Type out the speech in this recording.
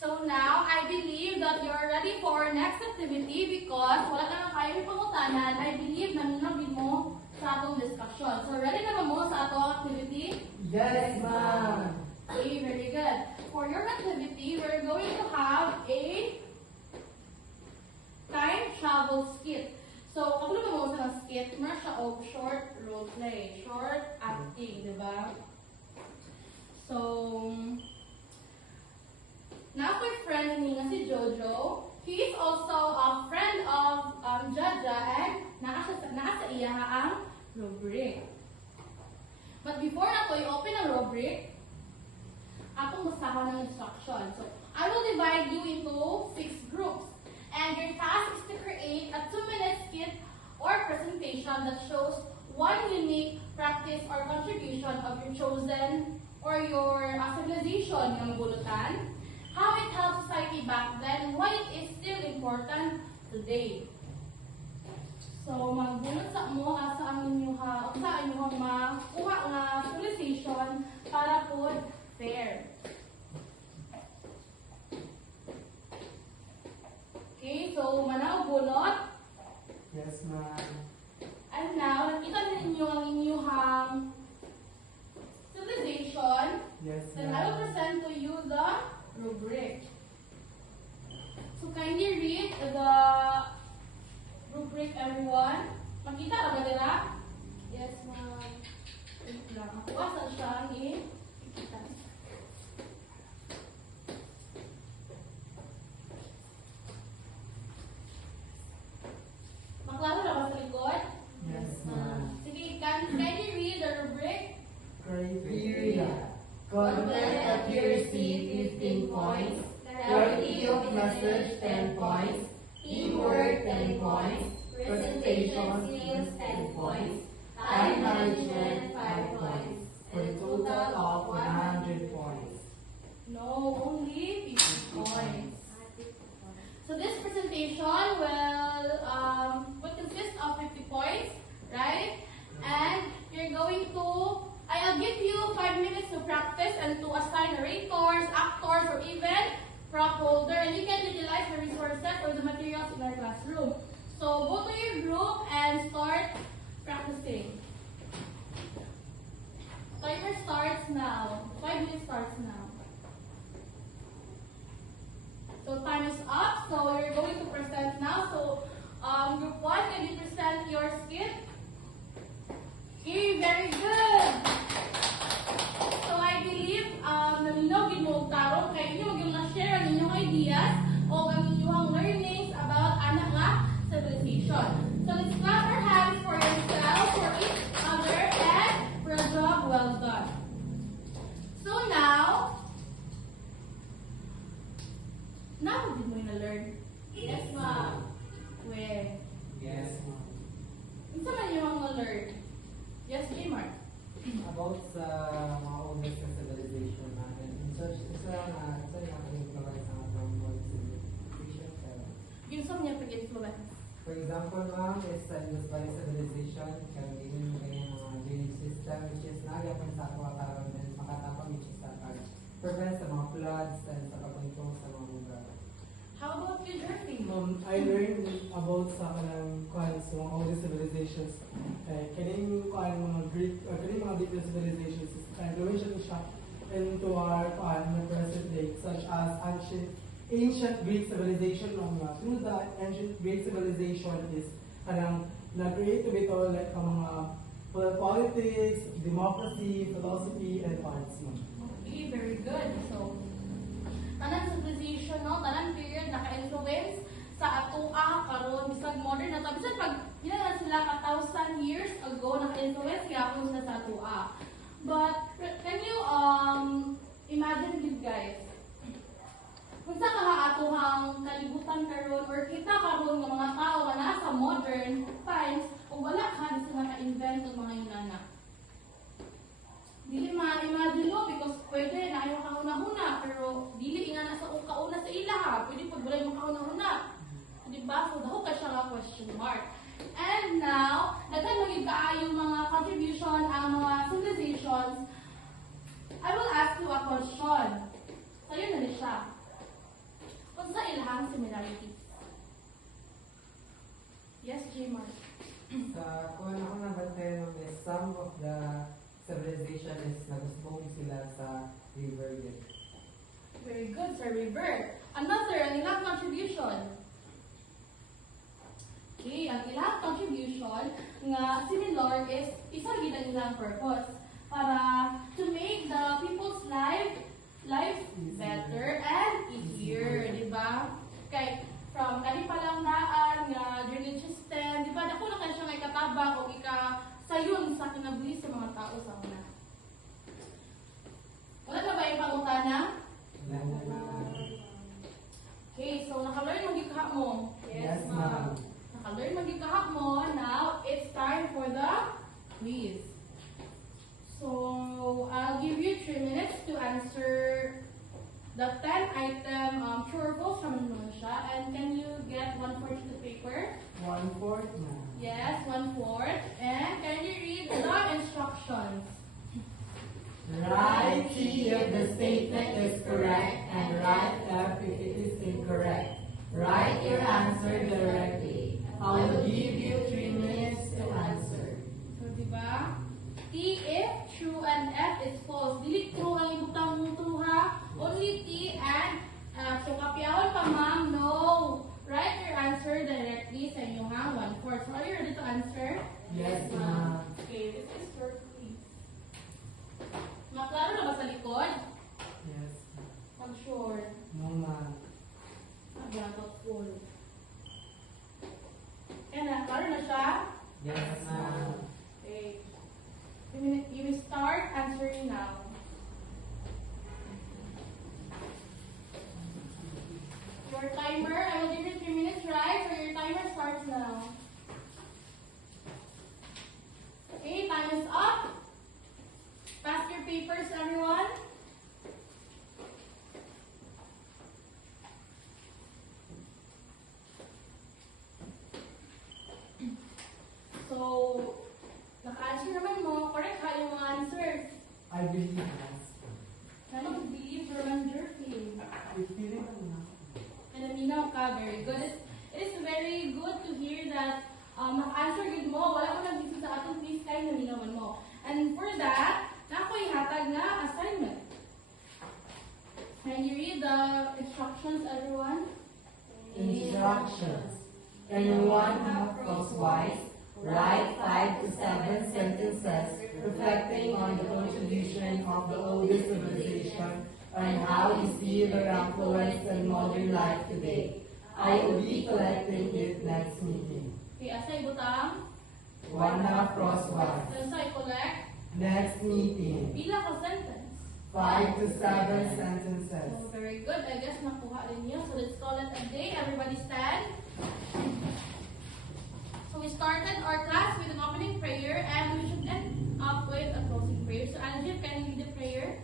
So now, I believe that you're ready for our next activity because wala na kayo may pangutanan. I believe na nunabin mo sa atong discussion. So ready na ba mo sa atong activity? Yes, ma'am. Okay, very good. For your activity, we're going to have a time travel skit. So, kapag mo sa skit, meron siya o short role play, short acting, di ba? So, na ako'y friend ni nga si Jojo. He is also a friend of Jaja and naa sa iya ang rubric. But before na ko i-open ang rubric, akong masahan ng instruction. So, I will divide you into 6 groups. And your task is to create a 2-minute skit or presentation that shows one unique practice or contribution of your chosen or your civilization yung bulutan, how it helped society back then, why it is still important today. So, magbunot sa mo sa inyo makuha nga civilization para po fair. Okay, so manaw bunot. Yes, ma'am. And now, nakita ninyo ang inyong civilization. Yes, Then I will ma'am. present to you the rubric. So kindly read the rubric, everyone. Makita ka ba nila? Yes, ma'am. Wait lang. Ako asan siya ni? Maklaro na ba sa likod? Yes, ma'am. Sige, kindly read the rubric. Criteria. Content accuracy 15 points. Clarity of message 10 points. Teamwork 10 points. Presentation skills 10 points. Time management 5 points. For a total of 100 points. No, only 50 points. So this presentation will consist of 50 points, right? And you're going to, I'll give you 5 minutes to practice and to assign narrators, actors, or even prop holder, and you can utilize the resources or the materials in our classroom. So go to your group and start practicing. Timer starts now. 5 minutes starts now. So time is up. So you're going to present now. So group 1, can you present your skit? Okay, very good. So I believe naminaw ginmong kay inyo yung na-share ang inyong ideas o ang inyong learnings about anak nga civilization. So let's clap our hands for yourselves, for each other, and for a job well done. So now did mo na-learn? Yes, ma'am. Where? Yes, ma'am. Unsa man yung mga learn? Yes, Mark. About sa mga owners ng civilization natin. Isa na influence ang atong world civilization. Yung sa niya pag-influence. For example, ma'am, is sa Indus Valley Civilization, kaya ganyan yung kanyang mga drainage system, which is nagyapon sa aqua karon and makatapang which is sa prevent sa mga floods and sa pagkontrol sa mga lugar. How about you, Jeremy? I learned about sa kanang sa mga old civilizations. Kaning mga Greek, kaning mga different civilizations, influential siya into our present day, such as ancient Greek civilization. Through the ancient Greek civilization is na-create to ito like mga politics, democracy, philosophy, and arts. Okay, very good. So, tanan civilization, no? Tanan period naka-influence sa atoa karon bisag modern na to. Bisan pag na sila ka 1,000 years ago naka-influence kaya ako sila sa atoa. But can you imagine you guys? Kung sa atohang kalibutan karon or kita karon ng mga tao nga nasa modern times o wala ka sila naka-invent ng mga yunana. Dili ma-imagine mo because pwede na ayaw kahuna-huna pero dili nga nasa kauna sa ila ha. Pwede pag wala yung kahuna-huna. Diba? So daho ka siya nga question mark. And now, daghan maging kaayong mga contribution ang mga civilizations. I will ask you a question. Sa'yo na siya. ang similarities. Yes, J. Mark. Sa kung ako nabantayan is some of the civilization is nag-smoke sila sa river yun. Very good, Sir River. Another, ang ilang contribution. Okay, ang ilang contribution nga similar is isa gid ang ilang purpose para to make the people's lives better and easier, di ba? Kay from kani palangaan nga drainage system, di ba? Dako na kay siya nga katabang o sayon sa kinabuhi sa mga tao sa una. Wala na ba yung pangutana? Okay, so naka-learn magikahap mo? Yes, ma'am. Naka-learn magikahap mo. Now, it's time for the quiz. So, I'll give you 3 minutes to answer the 10-item true or false naman siya. And can you get 1/4 of the paper? 1/4 na. Yes, 1/4. And can you read the instructions? Write T if the statement is correct and write F if it is incorrect. Write your answer directly. I will give you 3 minutes to answer. So, di ba? T if true and F is false. Dili true ang ibutang mo true ha. Only T and F. So, kapiyawan pa ma'am, no. Write your answer directly sa inyo ha. 1/4. So, are you ready to answer? Yes, ma'am. Okay, this is for please. Maklaro na ba sa likod? Yes. Mag-sure. No, ma'am. Mag-dapat full. Kaya na, klaro na siya? Yes, ma'am. Okay. You will start answering now. Your timer, I will give you 3 minutes, right? So your timer starts now. Okay, time is up. Pass your papers, everyone. So, naka-answer naman mo. Correct ha yung mga answers. I believe yes. Na mag-believe naman Jerky. Feeling ko na. And naminaw ka, very good. It is very good to hear that naka-answer good mo. Wala ko nag-isip sa atong please kayo naminawan mo. And for that, na ako ihatag na assignment. Can you read the instructions, everyone? Instructions. In 1/2 crosswise, write 5 to 7 sentences reflecting on the contribution of the oldest civilization and how we see their influence in modern life today. I will be collecting it next meeting. Okay, asay butang. 1/2 crosswise. Asay collect. Next meeting. Pila ka sentence. 5 to 7 sentences. So, very good. I guess nakuha rin niyo. So, let's call it a day. Everybody stand. So, we started our class with an opening prayer and we should end up with a closing prayer. So, Angie, can you lead the prayer?